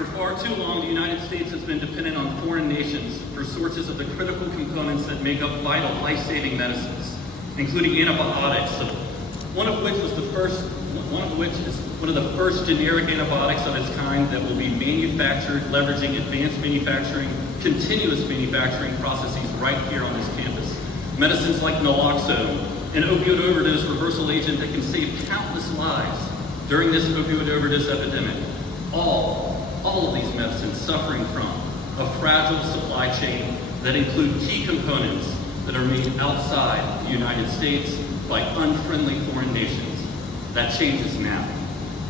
For far too long, the United States has been dependent on foreign nations for sources of the critical components that make up vital life-saving medicines, including antibiotics, one of which is one of the first generic antibiotics of its kind that will be manufactured leveraging advanced manufacturing, continuous manufacturing processes right here on this campus. Medicines like naloxone, an opioid overdose reversal agent that can save countless lives during this opioid overdose epidemic. All of these medicines suffering from a fragile supply chain that include key components that are made outside the United States by unfriendly foreign nations. That changes now.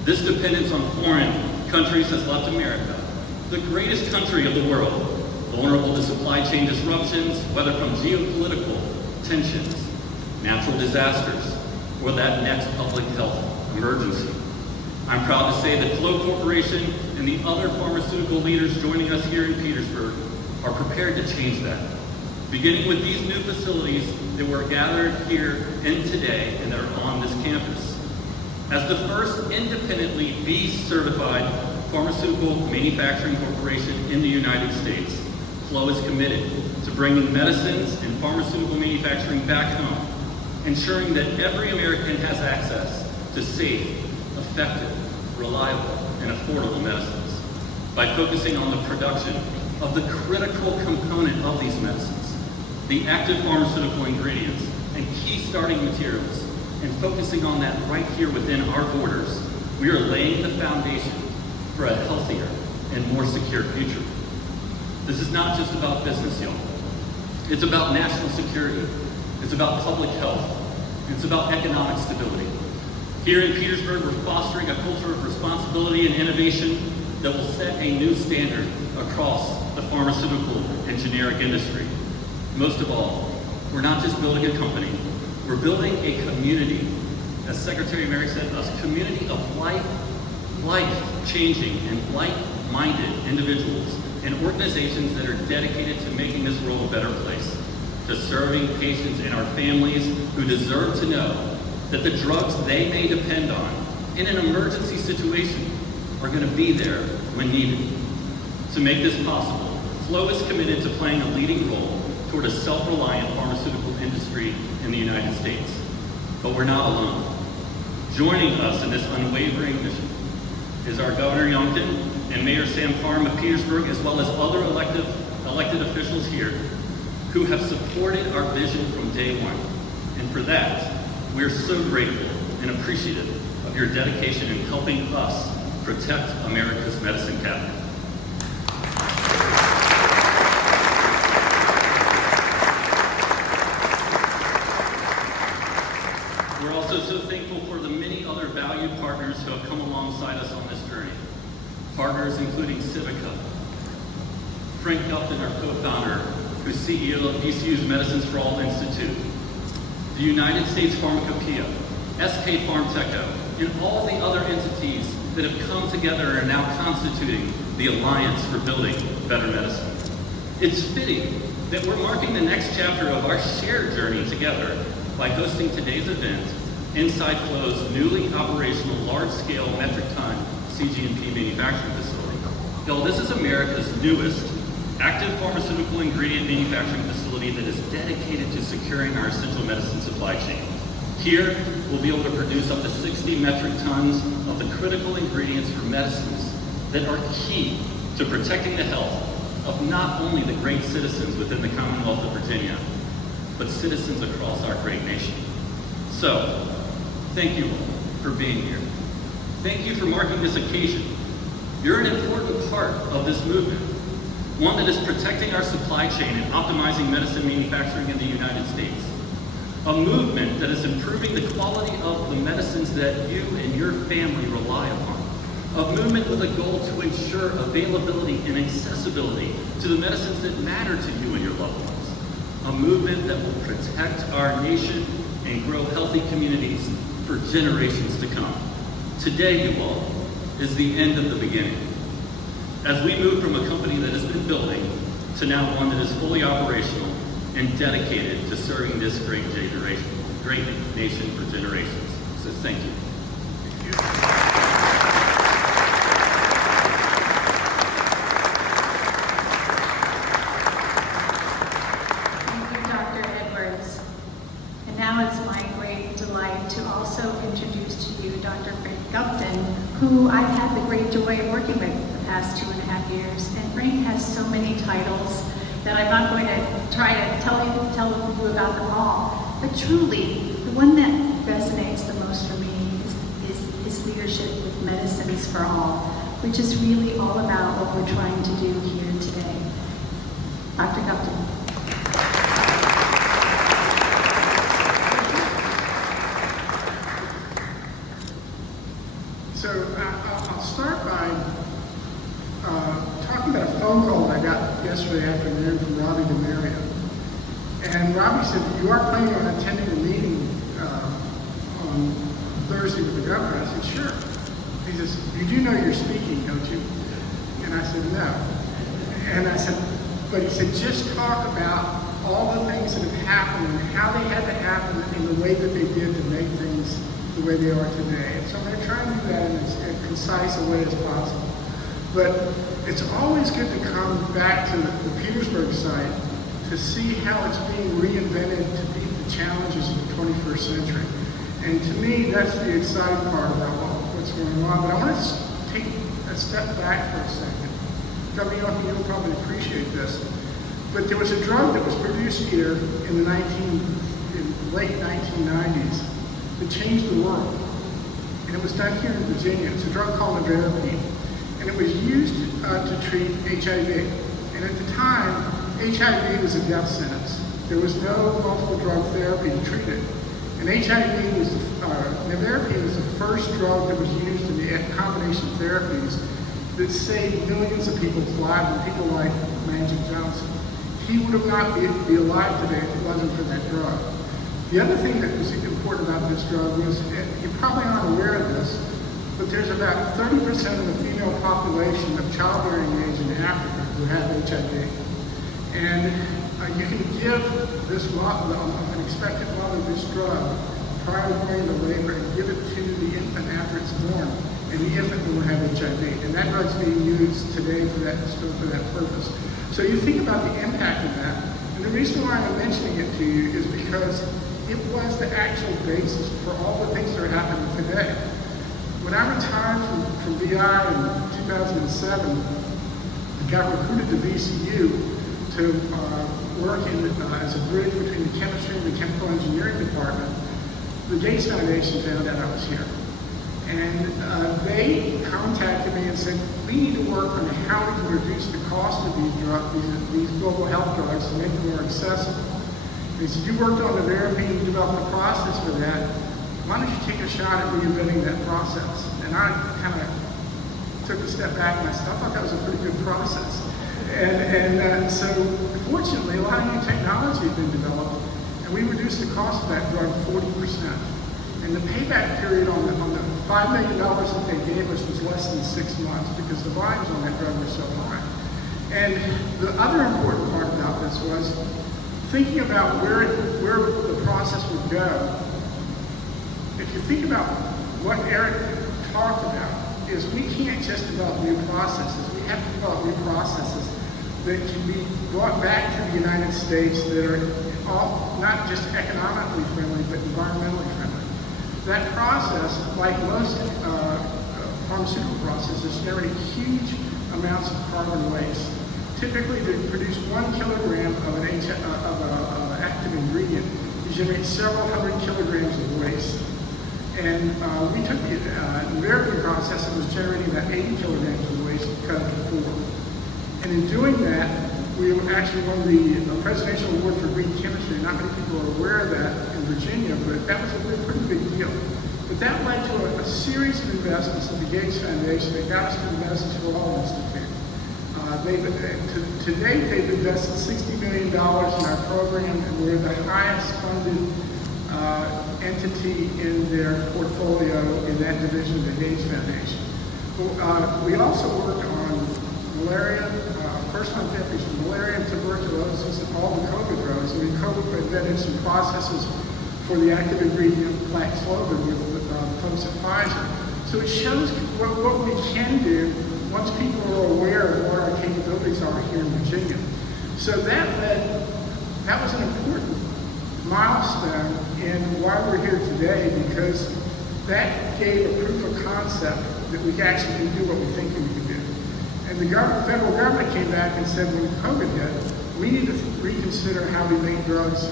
This dependence on foreign countries has left America, the greatest country of the world, vulnerable to supply chain disruptions, whether from geopolitical tensions, natural disasters, or that next public health emergency. I'm proud to say that Flow Corporation and the other pharmaceutical leaders joining us here in Petersburg are prepared to change that, beginning with these new facilities that were gathered here in today and that are on this campus. As the first independently B-certified pharmaceutical manufacturing corporation in the United States, Flow is committed to bringing medicines and pharmaceutical manufacturing back home, ensuring that every American has access to safe, effective, reliable, and affordable medicines. By focusing on the production of the critical component of these medicines, the active pharmaceutical ingredients and key starting materials, and focusing on that right here within our borders, we are laying the foundation for a healthier and more secure future. This is not just about business, y'all. It's about national security. It's about public health. It's about economic stability. Here in Petersburg, we're fostering a culture of responsibility and innovation that will set a new standard across the pharmaceutical and generic industry. Most of all, we're not just building a company, we're building a community, as Secretary Mary said, a community of life-changing and like-minded individuals and organizations that are dedicated to making this world a better place, to serving patients and our families who deserve to know that the drugs they may depend on in an emergency situation are going to be there when needed. To make this possible, Flow is committed to playing a leading role toward a self-reliant pharmaceutical industry in the United States. But we're not alone. Joining us in this unwavering mission is our Governor Youngkin and Mayor Sam Parham of Petersburg, as well as other elected officials here who have supported our vision from day one. And for that, we are so grateful and appreciative of your dedication in helping us protect America's medicine cabinet. We're also so thankful for the many other valued partners who have come alongside us on this journey. Partners including Civica, Frank Upton, our co-founder, who's CEO of ECU's Medicines for All Institute, the United States Pharmacopoeia, SK Pharmteco, and all the other entities that have come together and are now constituting the Alliance for Building Better Medicine. It's fitting that we're marking the next chapter of our shared journey together by hosting today's event inside Flow's newly operational large-scale metric ton cGMP manufacturing facility. Y'all, this is America's newest active pharmaceutical ingredient manufacturing facility that is dedicated to securing our essential medicine supply chain. Here, we'll be able to produce up to 60 metric tons of the critical ingredients for medicines that are key to protecting the health of not only the great citizens within the Commonwealth of Virginia, but citizens across our great nation. So, thank you all for being here. Thank you for marking this occasion. You're an important part of this movement, one that is protecting our supply chain and optimizing medicine manufacturing in the United States. A movement that is improving the quality of the medicines that you and your family rely upon. A movement with a goal to ensure availability and accessibility to the medicines that matter to you and your loved ones. A movement that will protect our nation and grow healthy communities for generations to come. Today, you all, is the end of the beginning. As we move from a company that has been building to now one that is fully operational and dedicated to serving this great nation for generations. So thank you. Thank you. past 2.5 years. And Frank has so many titles that I'm not going to try to tell you about them all. But truly, the one that resonates the most for me is his leadership with Medicines for All, which is really all about what we're trying to do here today. Dr. Gupton. So I'll start by talking about a phone call that I got yesterday afternoon from Robbie DeMario. And Robbie said, "You are planning on attending a meeting on Thursday with the governor?" I said, "Sure." He says, "You do know you're speaking, don't you?" And I said, "No." And I said, but he said, "Just talk about all the things that have happened and how they had to happen in the way that they did to make things the way they are today." And so I'm going to try and do that in as concise a way as possible. But it's always good to come back to the Petersburg site to see how it's being reinvented to meet the challenges of the 21st century. And to me, that's the exciting part about what's going on. But I want to take a step back for a second. Governor, you'll probably appreciate this. But there was a drug that was produced here in the late 1990s that changed the world. And it was done here in Virginia. It's a drug called unveils. And it was used to treat HIV. And at the time, HIV was a death sentence. There was no multiple drug therapy to treat it. And HIV was, Nevirapine was the first drug that was used in the combination therapies that saved millions of people's lives, and people like Magic Johnson. He would have not be alive today if it wasn't for that drug. The other thing that was important about this drug was, you probably aren't aware of this, but there's about 30% of the female population of childbearing age in Africa who have HIV. And you can give this an expectant mother this drug prior to going into labor and give it to the infant after it's born, and the infant will have HIV. And that drug's being used today for that purpose. So you think about the impact of that. And the reason why I'm mentioning it to you is because it was the actual basis for all the things that are happening today. When I retired from BI in 2007, I got recruited to VCU to work as a bridge between the chemistry and the chemical engineering department. The Gates Foundation found out I was here. And they contacted me and said, "We need to work on how we can reduce the cost of these global health drugs to make them more accessible." They said, "You worked on the therapy, you developed a process for that. Why don't you take a shot at reinventing that process?" And I kind of took a step back and I said, "I thought that was a pretty good process." And so fortunately, a lot of new technology had been developed, and we reduced the cost of that drug 40%. And the payback period on the $5 million that they gave us was less than 6 months because the volumes on that drug were so high. And the other important part about this was thinking about where the process would go. If you think about what Eric talked about, is we can't just develop new processes. We have to develop new processes that can be brought back to the United States that are all not just economically friendly, but environmentally friendly. That process, like most pharmaceutical processes, generate huge amounts of carbon waste. Typically, to produce 1 kilogram of an active ingredient, you generate several hundred kilograms of waste. And we took the Nevirapine process that was generating about 80 kilograms of waste and cut it to 4. And in doing that, we actually won the Presidential Award for Green Chemistry. Not many people are aware of that in Virginia, but that was a pretty big deal. But that led to a series of investments at the Gates Foundation that got us to the Medicines for All Institute. To date, they've invested $60 million in our program, and we're the highest funded entity in their portfolio in that division of the Gates Foundation. We also work on malaria, first-line therapies for malaria and tuberculosis and all the COVID drugs. And we invented some processes for the active ingredient Paxlovid with folks at Pfizer. So it shows what we can do once people are aware of what our capabilities are here in Virginia. So that was an important milestone in why we're here today, because that gave a proof of concept that we actually can do what we think we can do. the federal government came back and said when COVID hit, we need to reconsider how we make drugs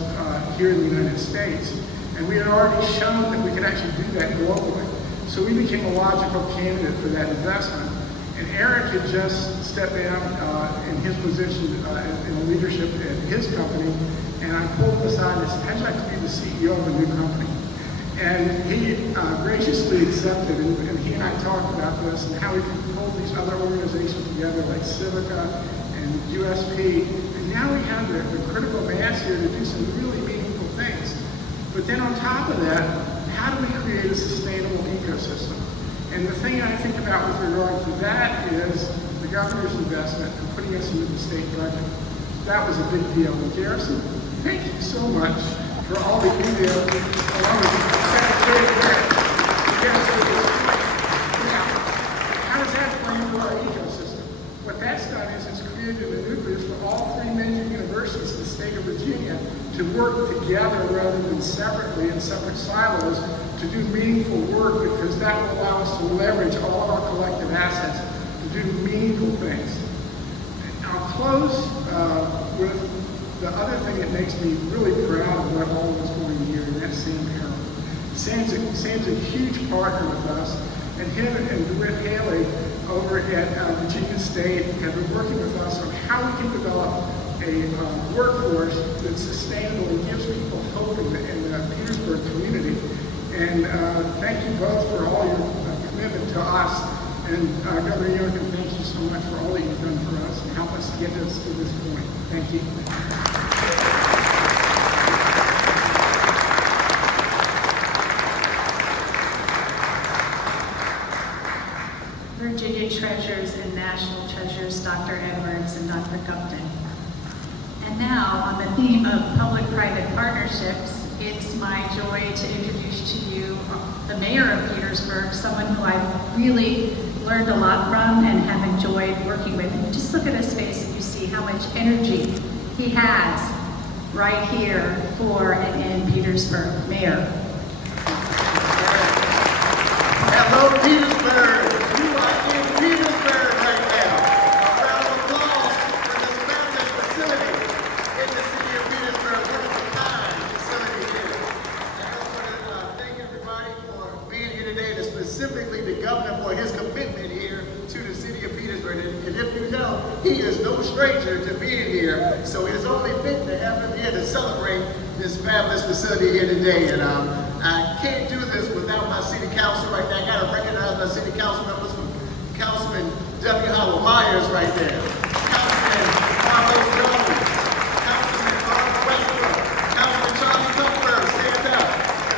here in the United States. And we had already shown that we could actually do that globally. So we became a logical candidate for that investment. And Eric had just stepped down in his position in leadership at his company, and I pulled him aside and said, "I'd like to be the CEO of a new company." And he graciously accepted, and he and I talked about this and how we could pull these other organizations together like Civica and USP, and now we have the critical mass here to do some really meaningful things. But then on top of that, how do we create a sustainable ecosystem? And the thing I think about with regard to that is the governor's investment in putting us into the state budget. That was a big deal. And Garrison, thank you so much for all that you did, along with Secretary Grant. How does that play into our ecosystem? What that's done is it's created a nucleus for all three major universities in the state of Virginia to work together rather than separately in separate silos to do meaningful work, because that will allow us to leverage all of our collective assets to do meaningful things. And I'll close with the other thing that makes me really proud of what all of us going here, and that's Sam Harrell. Sam's a huge partner with us, and him and Britt Haley over at Virginia State have been working with us on how we can develop a workforce that's sustainable and gives people hope in the Petersburg community. And thank you both for all your commitment to us. And Governor Youngkin, thank you so much for all that you've done for us and help us get us to this point. Thank you. Virginia treasures and national treasures, Dr. Edwards and Dr. Gupton. And now, on the theme of public-private partnerships, it's my joy to introduce to you the mayor of Petersburg, someone who I've really learned a lot from and have enjoyed working with. And just look at his face and you see how much energy he has right here for and in Petersburg. Mayor. Hello, Petersburg. You are in Petersburg right now. A round of applause for this fabulous facility in the city of Petersburg. What a fine facility here. And I want to thank everybody for being here today, and specifically the governor for his commitment here to the city of Petersburg. And if you know, he is no stranger to being here, so it is only fit to have him here to celebrate this fabulous facility here today. And I can't do this without my city council right now. I got to recognize my city council members, from Councilman W. Howard Myers right there, Councilman Carlos Jones, Councilman Barbara Westbrook, Councilman Charlie Tuckberg, stand up.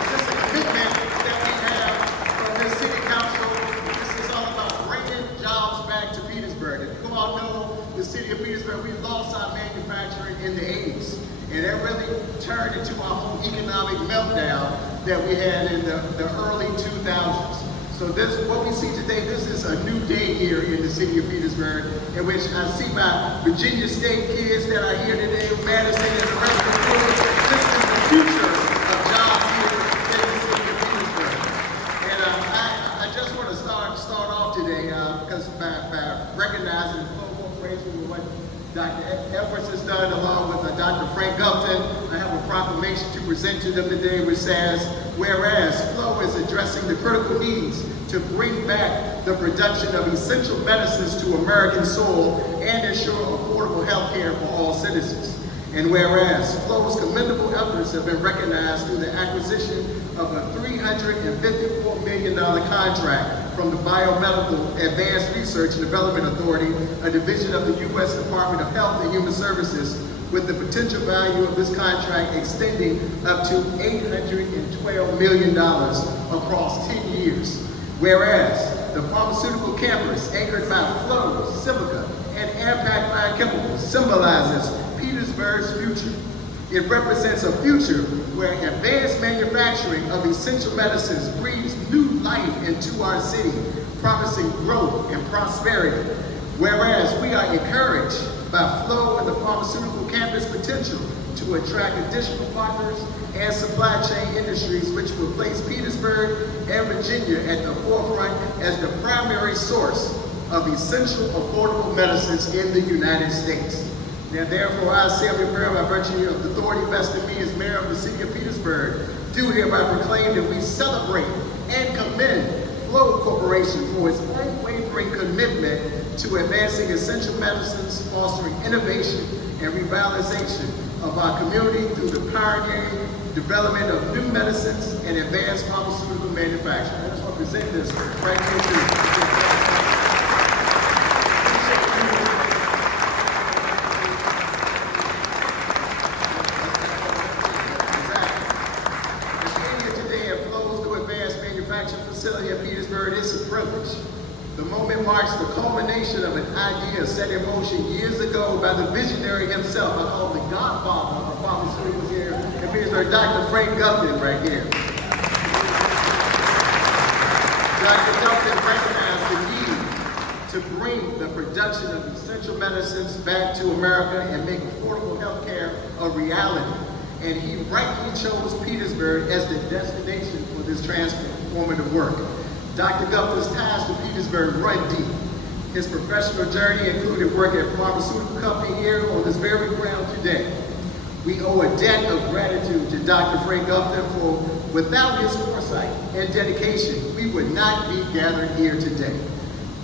This is a commitment that we have from this city council. This is all about bringing jobs back to Petersburg. And you all know the city of Petersburg, we lost our manufacturing in the 80s. And that really turned into our whole economic meltdown that we had in the early 2000s. So this, what we see today, this is a new day here in the city of Petersburg, in which I see my Virginia State kids that are here today, Madison and the rest of the world. This is the future of jobs here in the city of Petersburg. And I just want to start off today because by recognizing full praise for what Dr. Edwards has done, along with Dr. Frank Gupton. I have a proclamation to present to them today which says, whereas Flow is addressing the critical needs to bring back the production of essential medicines to American soil and ensure affordable health care for all citizens. And whereas Flow's commendable efforts have been recognized through the acquisition of a $354 million contract from the Biomedical Advanced Research and Development Authority, a division of the U.S. Department of Health and Human Services, with the potential value of this contract extending up to $812 million across 10 years. Whereas the pharmaceutical campus anchored by Flow, Civica, and Impact Biochemicals symbolizes Petersburg's future. It represents a future where advanced manufacturing of essential medicines breathes new life into our city, promising growth and prosperity. Whereas we are encouraged by Flow and the pharmaceutical campus potential to attract additional partners and supply chain industries, which will place Petersburg and Virginia at the forefront as the primary source of essential affordable medicines in the United States. Now therefore, I say every prayer by virtue of the authority vested in me as mayor of the city of Petersburg, do hereby proclaim that we celebrate and commend Flow Corporation for its unwavering commitment to advancing essential medicines, fostering innovation and revitalization of our community through the pioneering development of new medicines and advanced pharmaceutical manufacturing. I just want to present this right here to you. Facility of Petersburg is a privilege. The moment marks the culmination of an idea set in motion years ago by the visionary himself. I call him the godfather of pharmaceuticals here in Petersburg, Dr. Frank Youngkin right here. Dr. Youngkin recognized the need to bring the production of essential medicines back to America and make affordable health care a reality. And he rightly chose Petersburg as the destination for this transformative work. Dr. Gupta's ties to Petersburg run deep. His professional journey included work at a pharmaceutical company here on this very ground today. We owe a debt of gratitude to Dr. Frank Gupta for without his foresight and dedication, we would not be gathered here today.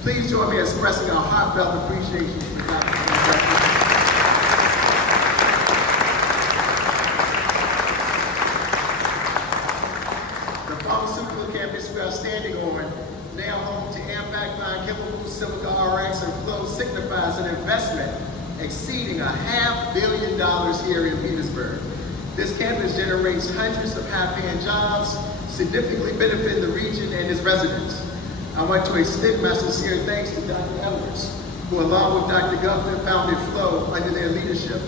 Please join me in expressing our heartfelt appreciation to Dr. Frank Gupta. We are standing on, now home to Ambac Fine Chemicals, Silica RX, and Flow, signifies an investment exceeding $500 million here in Petersburg. This campus generates hundreds of high-paying jobs, significantly benefiting the region and its residents. I want to extend my sincere thanks to Dr. Edwards, who along with Dr. Gupta founded Flow under their leadership.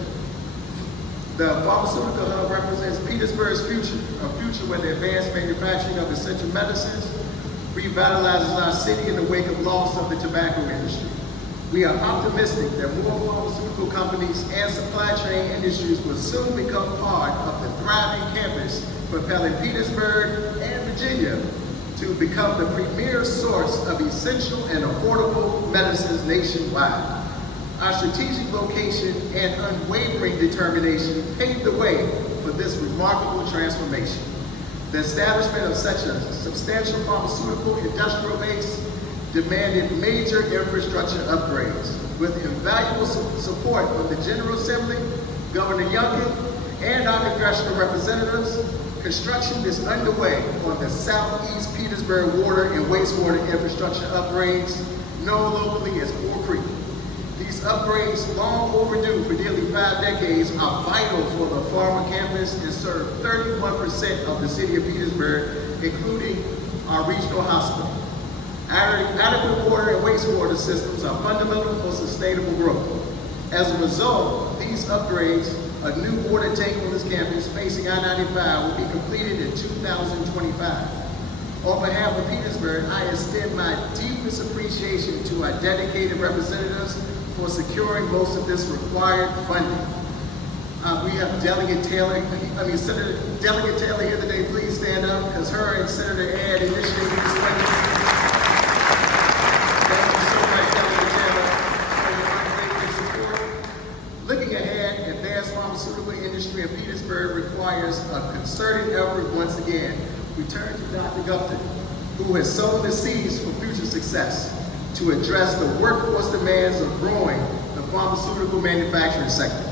The pharmaceutical hub represents Petersburg's future, a future where the advanced manufacturing of essential medicines revitalizes our city in the wake of loss of the tobacco industry. We are optimistic that more pharmaceutical companies and supply chain industries will soon become part of the thriving campus, propelling Petersburg and Virginia to become the premier source of essential and affordable medicines nationwide. Our strategic location and unwavering determination paved the way for this remarkable transformation. The establishment of such a substantial pharmaceutical industrial base demanded major infrastructure upgrades. With invaluable support from the General Assembly, Governor Youngkin, and our congressional representatives, construction is underway on the Southeast Petersburg water and wastewater infrastructure upgrades, known locally as Poor Creek. These upgrades, long overdue for nearly 5 decades, are vital for the former campus and serve 31% of the city of Petersburg, including our regional hospital. Adequate water and wastewater systems are fundamental for sustainable growth. As a result, these upgrades, a new water tank on this campus facing I-95 will be completed in 2025. On behalf of Petersburg, I extend my deepest appreciation to our dedicated representatives for securing most of this required funding. We have Delegate Taylor, Senator Delegate Taylor here today. Please stand up, because her and Senator Ed initiated this funding. Thank you so much, Delegate Taylor, for your unwavering support. Looking ahead, advanced pharmaceutical industry in Petersburg requires a concerted effort once again. We turn to Dr. Gupta, who has sown the seeds for future success to address the workforce demands of growing the pharmaceutical manufacturing sector.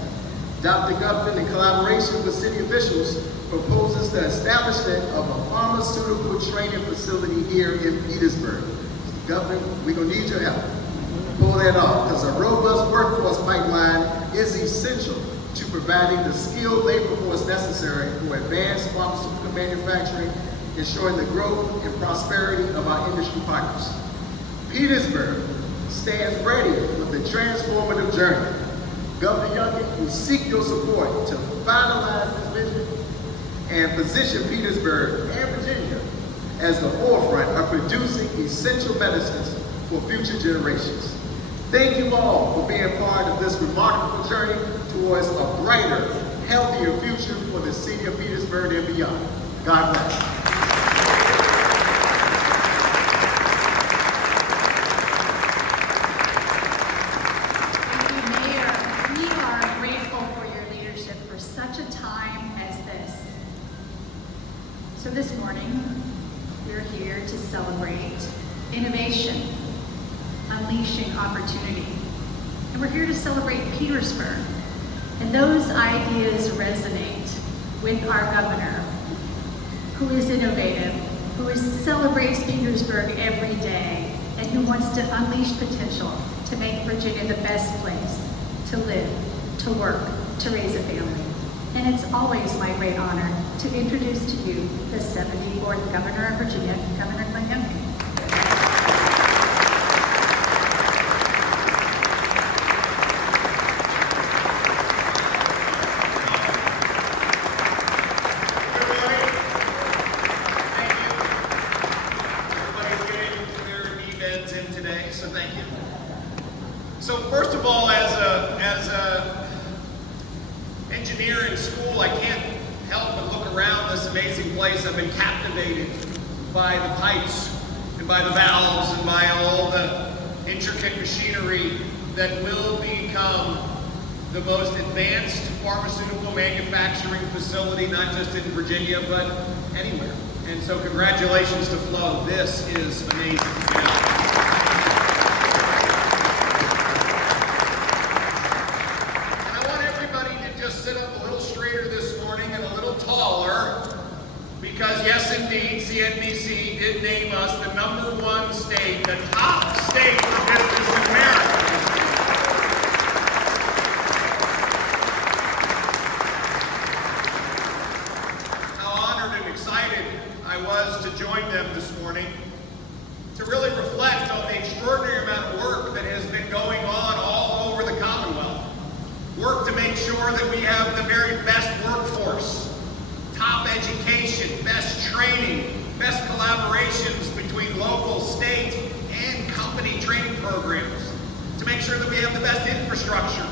Dr. Gupta, in collaboration with city officials, proposes the establishment of a pharmaceutical training facility here in Petersburg. Governor, we're gonna need your help. Pull that off, because a robust workforce pipeline is essential to providing the skilled labor force necessary for advanced pharmaceutical manufacturing, ensuring the growth and prosperity of our industry partners. Petersburg stands ready for the transformative journey. Governor Youngkin, we seek your support to finalize this vision and position Petersburg and Virginia as the forefront of producing essential medicines for future generations. Thank you all for being part of this remarkable journey towards a brighter, healthier future for the city of Petersburg and beyond. God bless. And we're here to celebrate Petersburg. And those ideas resonate with our governor, who is innovative, who celebrates Petersburg every day, and who wants to unleash potential to make Virginia the best place to live, to work, to raise a family. And it's always my great honor to introduce to you the 74th Governor of Virginia, Governor Youngkin. So first of all, as a engineer in school, I can't help but look around this amazing place. I've been captivated by the pipes and by the valves and by all the intricate machinery that will become the most advanced pharmaceutical manufacturing facility, not just in Virginia, but anywhere. And so congratulations to Flo. This is amazing. Sit up a little straighter this morning and a little taller, because yes indeed, CNBC did name us the #1 state, the top state for business in America. How honored and excited I was to join them this morning to really reflect on the extraordinary amount of work that has been going on all over the Commonwealth. Work to make sure that we have the very best workforce, top education, best training, best collaborations between local, state, and company training programs. To make sure that we have the best infrastructure,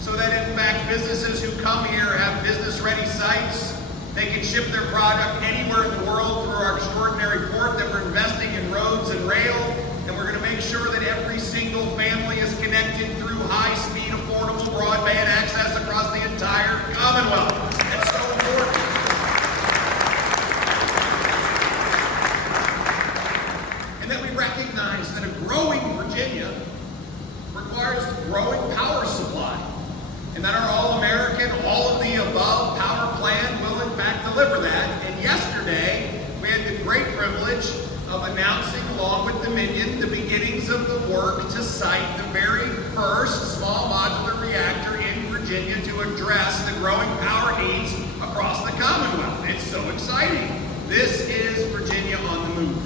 so that in fact businesses who come here have business-ready sites. They can ship their product anywhere in the world through our extraordinary port, that we're investing in roads and rail, and we're going to make sure that every single family is connected through high-speed, affordable broadband access across the entire Commonwealth. That's so important. And then we recognize that a growing Virginia requires growing power supply, and that our all-American, all-of-the-above power plan will in fact deliver that. And yesterday, we had the great privilege of announcing, along with Dominion, the beginnings of the work to site the very first small modular reactor in Virginia to address the growing power needs across the Commonwealth. It's so exciting. This is Virginia on the move.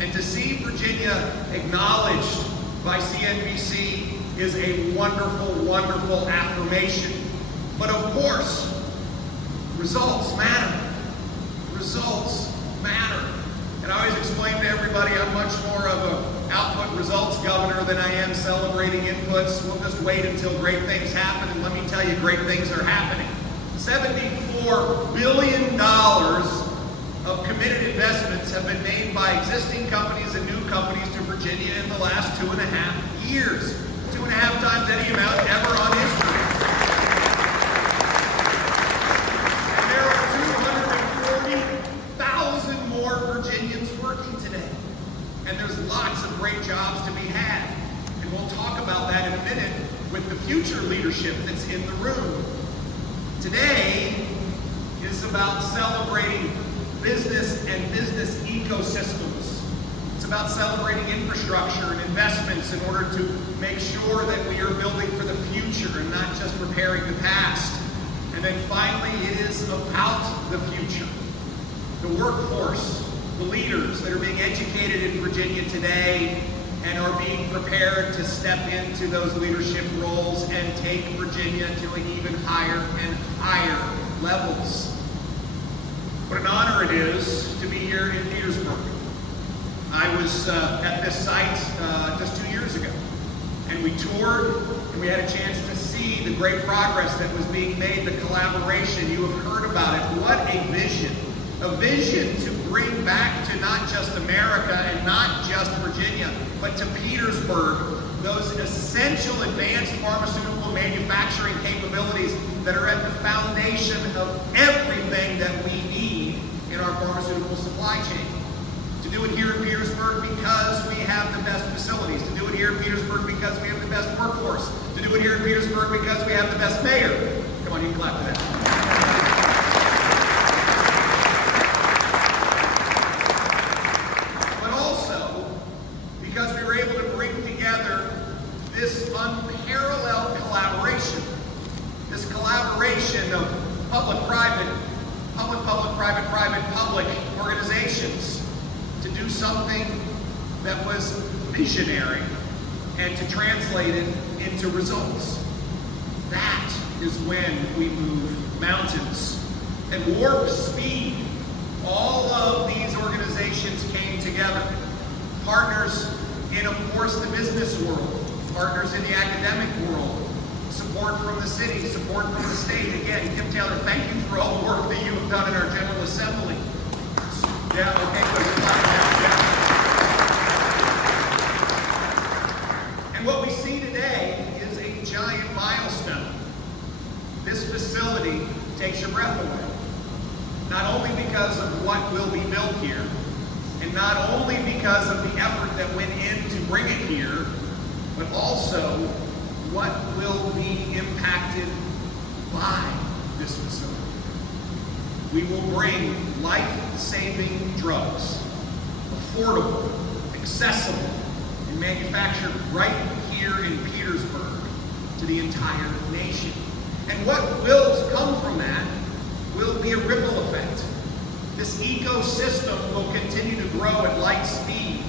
And to see Virginia acknowledged by CNBC is a wonderful, wonderful affirmation. But of course, results matter. Results matter. And I always explain to everybody I'm much more of an output results governor than I am celebrating inputs. We'll just wait until great things happen, and let me tell you, great things are happening. $74 billion of committed investments have been made by existing companies and new companies to Virginia in the last 2.5 years. 2.5 times any amount ever on history. And there are 240,000 more Virginians working today. And there's lots of great jobs to be had. And we'll talk about that in a minute with the future leadership that's in the room. Today is about celebrating business and business ecosystems. It's about celebrating infrastructure and investments in order to make sure that we are building for the future and not just repairing the past. And then finally, it is about the future. The workforce, the leaders that are being educated in Virginia today and are being prepared to step into those leadership roles and take Virginia to an even higher and higher levels. What an honor it is to be here in Petersburg. I was at this site just 2 years ago, and we toured, and we had a chance to see the great progress that was being made, the collaboration. You have heard about it. What a vision to bring back to not just America and not just Virginia, but to Petersburg, those essential advanced pharmaceutical manufacturing capabilities that are at the foundation of everything that we need in our pharmaceutical supply chain. To do it here in Petersburg because we have the best facilities. To do it here in Petersburg because we have the best workforce. do it here in Petersburg because we have the best mayor. Come on, you can clap for that. But also, because we were able to bring together this unparalleled collaboration, this collaboration of public-private, public-private organizations to do something that was visionary and to translate it into results. That is when we move mountains. At warp speed, all of these organizations came together. Partners in, of course, the business world, partners in the academic world, support from the city, support from the state. Again, Kim Taylor, thank you for all the work that you have done in our General Assembly. Yeah, okay, good. And what we see today is a giant milestone. This facility takes your breath away. Not only because of what will be built here, and not only because of the effort that went in to bring it here, but also what will be impacted by this facility. We will bring life-saving drugs, affordable, accessible, and manufactured right here in Petersburg to the entire nation. And what will come from that will be a ripple effect. This ecosystem will continue to grow at light speed.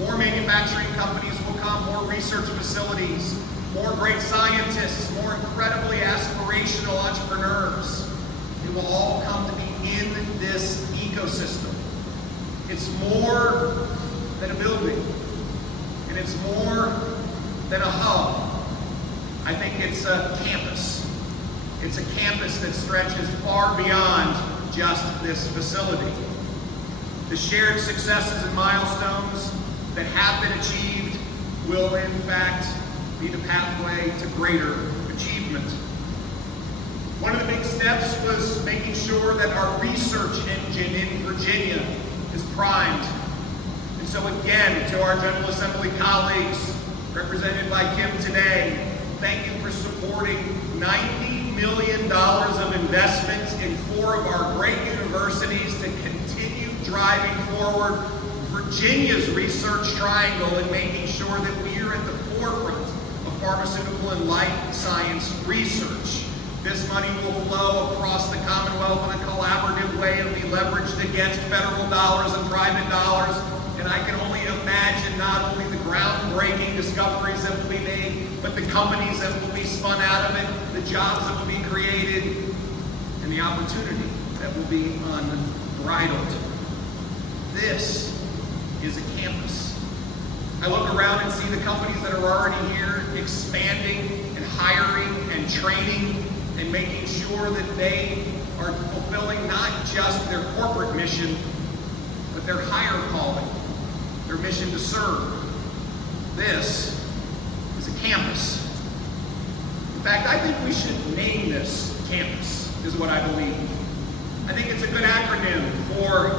More manufacturing companies will come, more research facilities, more great scientists, more incredibly aspirational entrepreneurs. It will all come to be in this ecosystem. It's more than a building, and it's more than a hub. I think it's a campus. It's a campus that stretches far beyond just this facility. The shared successes and milestones that have been achieved will in fact be the pathway to greater achievement. One of the big steps was making sure that our research engine in Virginia is primed. And so again, to our General Assembly colleagues, represented by Kim today, thank you for supporting $90 million of investments in 4 of our great universities to continue driving forward Virginia's research triangle and making sure that we are at the forefront of pharmaceutical and life science research. This money will flow across the Commonwealth in a collaborative way and be leveraged against federal dollars and private dollars. And I can only imagine not only the groundbreaking discoveries that will be made, but the companies that will be spun out of it, the jobs that will be created, and the opportunity that will be unbridled. This is a campus. I look around and see the companies that are already here expanding and hiring and training and making sure that they are fulfilling not just their corporate mission, but their higher calling, their mission to serve. This is a campus. In fact, I think we should name this campus, is what I believe. I think it's a good acronym for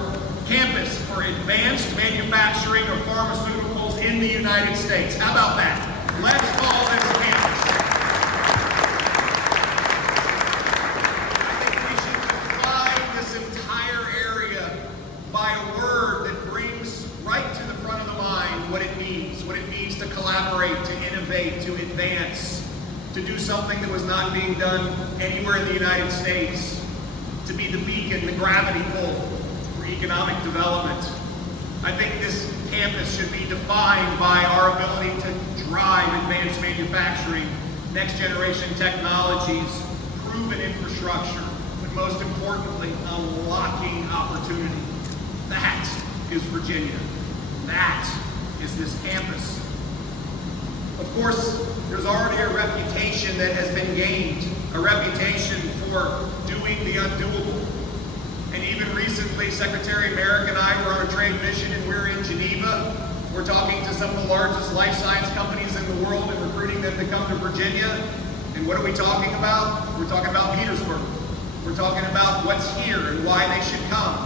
Campus for Advanced Manufacturing of Pharmaceuticals in the United States. How about that? Let's call this campus. I think we should define this entire area by a word that brings right to the front of the mind what it means to collaborate, to innovate, to advance, to do something that was not being done anywhere in the United States, to be the beacon, the gravity pull for economic development. I think this campus should be defined by our ability to drive advanced manufacturing, next generation technologies, proven infrastructure, but most importantly, unlocking opportunity. That is Virginia. That is this campus. Of course, there's already a reputation that has been gained, a reputation for doing the undoable. And even recently, Secretary Merrick and I were on a trade mission and we're in Geneva. We're talking to some of the largest life science companies in the world and recruiting them to come to Virginia. And what are we talking about? We're talking about Petersburg. We're talking about what's here and why they should come.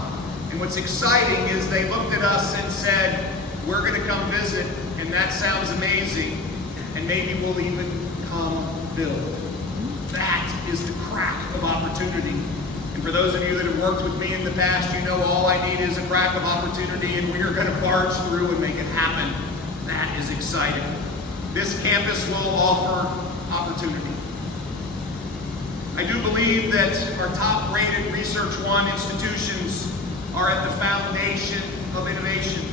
And what's exciting is they looked at us and said, we're going to come visit, and that sounds amazing. And maybe we'll even come build. That is the crack of opportunity. And for those of you that have worked with me in the past, you know all I need is a crack of opportunity, and we are going to barge through and make it happen. That is exciting. This campus will offer opportunity. I do believe that our top-rated Research One institutions are at the foundation of innovation,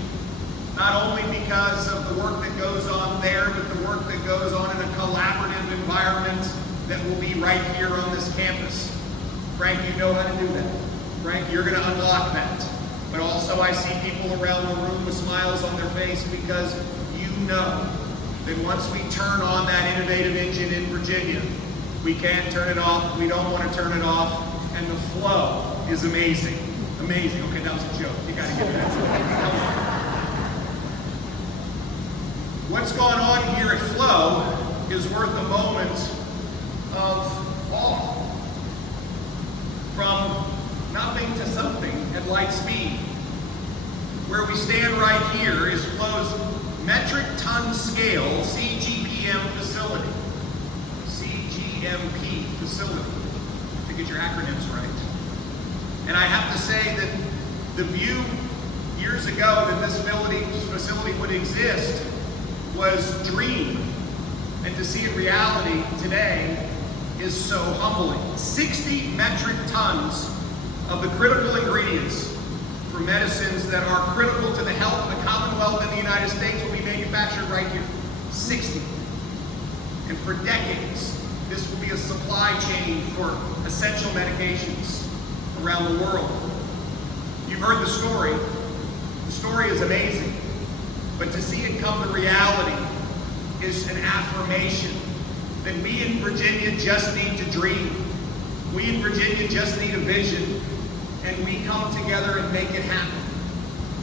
not only because of the work that goes on there, but the work that goes on in a collaborative environment that will be right here on this campus. Frank, you know how to do that. Frank, you're going to unlock that. But also I see people around the room with smiles on their face because you know that once we turn on that innovative engine in Virginia, we can't turn it off, we don't want to turn it off, and the flow is amazing. Amazing. Okay, that was a joke. You got to get that. Come on. What's gone on here at Flow is worth a moment of awe. From nothing to something at light speed. Where we stand right here is Flow's metric ton scale CGPM facility. CGMP facility. To get your acronyms right. And I have to say that the view years ago that this facility would exist was dream. And to see it reality today is so humbling. 60 metric tons of the critical ingredients for medicines that are critical to the health of the Commonwealth and the United States will be manufactured right here. 60. And for decades, this will be a supply chain for essential medications around the world. You've heard the story. The story is amazing. But to see it come to reality is an affirmation that we in Virginia just need to dream. We in Virginia just need a vision, and we come together and make it happen.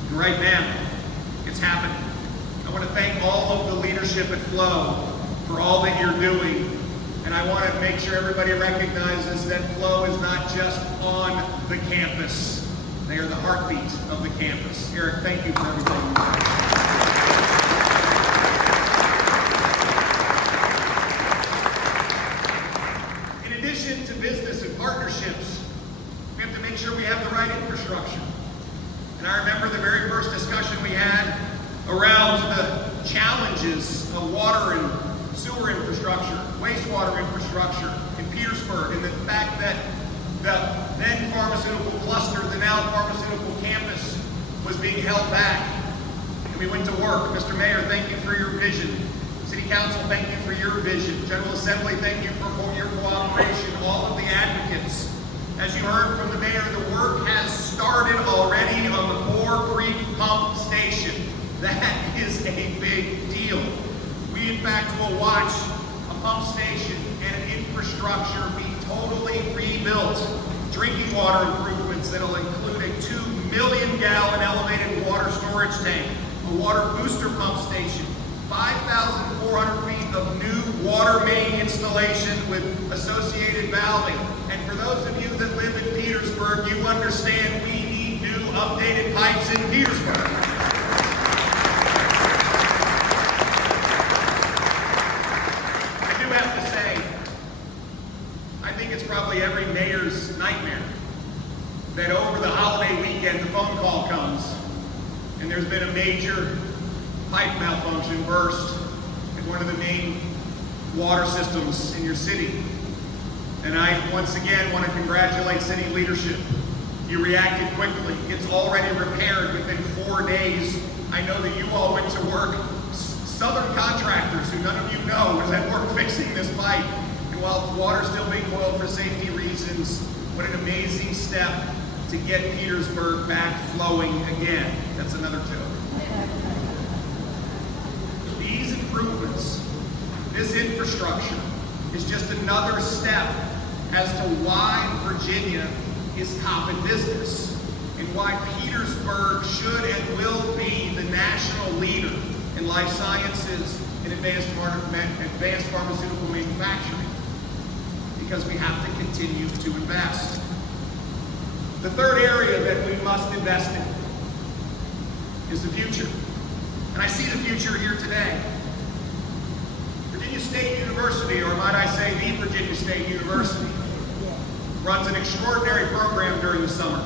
And right now, it's happening. I want to thank all of the leadership at Flow for all that you're doing, and I want to make sure everybody recognizes that Flow is not just on the campus. They are the heartbeat of the campus. Eric, thank you for everything you've done. Partnerships, we have to make sure we have the right infrastructure. And I remember the very first discussion we had around the challenges of water and sewer infrastructure, wastewater infrastructure in Petersburg, and the fact that the then pharmaceutical cluster, the now pharmaceutical campus, was being held back. And we went to work. Mr. Mayor, thank you for your vision. City Council, thank you for your vision. General Assembly, thank you for your cooperation. All of the advocates. As you heard from the mayor, the work has started already on the Moore Creek Pump Station. That is a big deal. We, in fact, will watch a pump station and an infrastructure be totally rebuilt. Drinking water improvements that will include a 2 million gallon elevated water storage tank, a water booster pump station, 5,400 feet of new water main installation with associated valving. And for those of you that live in Petersburg, you understand we need new updated pipes in Petersburg. I do have to say, I think it's probably every mayor's nightmare that over the holiday weekend the phone call comes and there's been a major pipe malfunction burst in one of the main water systems in your city. And I once again want to congratulate city leadership. You reacted quickly. It's already repaired within 4 days. I know that you all went to work. Southern contractors, who none of you know, was at work fixing this pipe. And while the water's still being boiled for safety reasons, what an amazing step to get Petersburg back flowing again. That's another joke. These improvements, this infrastructure, is just another step as to why Virginia is top in business and why Petersburg should and will be the national leader in life sciences and advanced pharmaceutical manufacturing, because we have to continue to invest. The third area that we must invest in is the future. And I see the future here today. Virginia Virginia State University, or might I say the Virginia State University, runs an extraordinary program during the summer.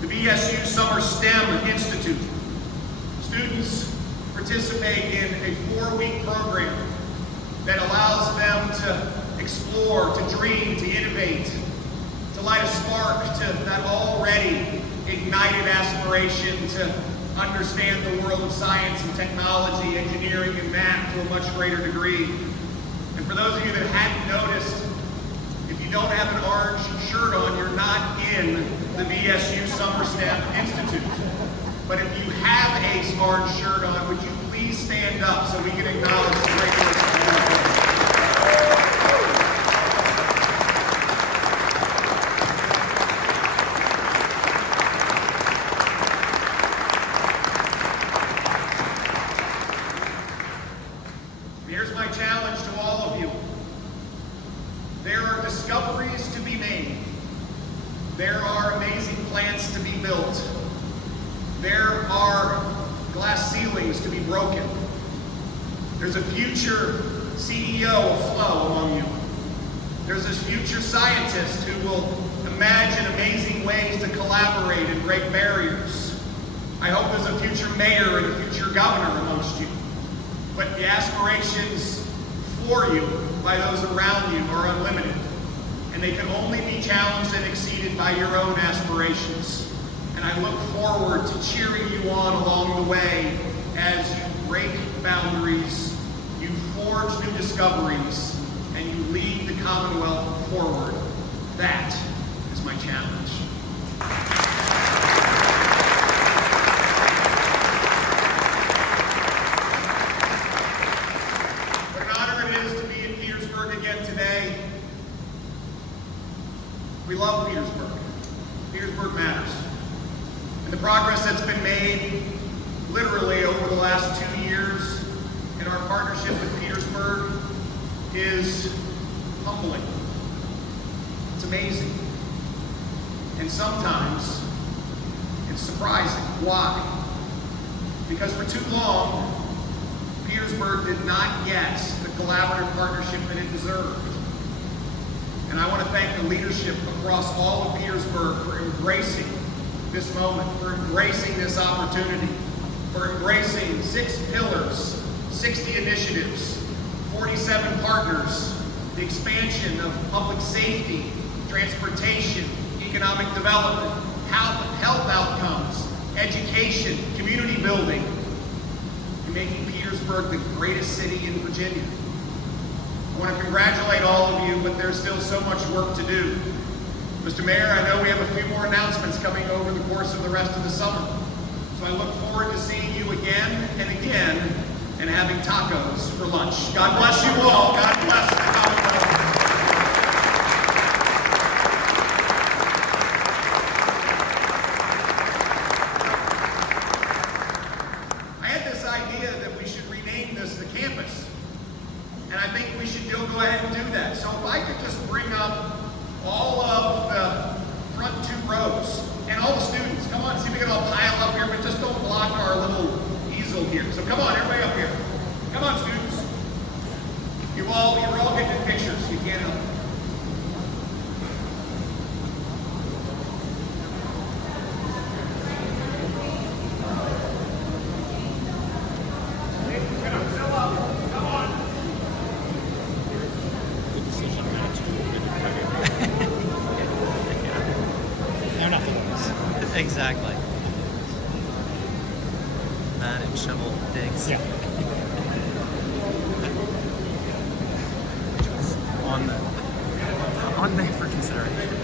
The VSU Summer STEM Institute. Students participate in a 4-week program that allows them to explore, to dream, to innovate, to light a spark to that already ignited aspiration to understand the world of science and technology, engineering and math to a much greater degree. And for those of you that hadn't noticed, if you don't have an orange shirt on, you're not in the VSU Summer STEM Institute. But if you have a orange shirt on, would you please stand up so we can acknowledge the great work that you're doing? Here's my challenge to all of you. There are discoveries to be made. There are amazing plants to be built. There are glass ceilings to be broken. There's a future CEO of Flow among you. There's a future scientist who will imagine amazing ways to collaborate and break barriers. I hope there's a future mayor and a future governor amongst you. But the aspirations for you by those around you are unlimited. And they can only be challenged and exceeded by your own aspirations. And I look forward to cheering you on along the way as you break boundaries, you forge new discoveries, and you lead the Commonwealth forward. That is my challenge. What an honor it is to be in Petersburg again today. We love Petersburg. Petersburg matters. And the progress that's been made literally over the last 2 years in our partnership with Petersburg is humbling. It's amazing. And sometimes it's surprising. Why? Because for too long, Petersburg did not get the collaborative partnership that it deserved. And I want to thank the leadership across all of Petersburg for embracing this moment, for embracing this opportunity, for embracing 6 pillars, 60 initiatives, 47 partners, the expansion of public safety, transportation, economic development, health outcomes, education, community building, and making Petersburg the greatest city in Virginia. I want to congratulate all of you, but there's still so much work to do. Mr. Mayor, I know we have a few more announcements coming over the course of the rest of the summer. So I look forward to seeing you again and again and having tacos for lunch. God bless you all. God bless the Commonwealth. I had this idea that we should rename this the campus. And I think we should still go ahead and do that. So if I could just bring up all of the front 2 rows and all the students. Come on, see if we can all pile up here, but just don't block our little easel here. So come on, everybody up here. Come on, students. You're all getting pictures. You can't help it. Exactly. That and shovel digs. Yeah. On there for consideration.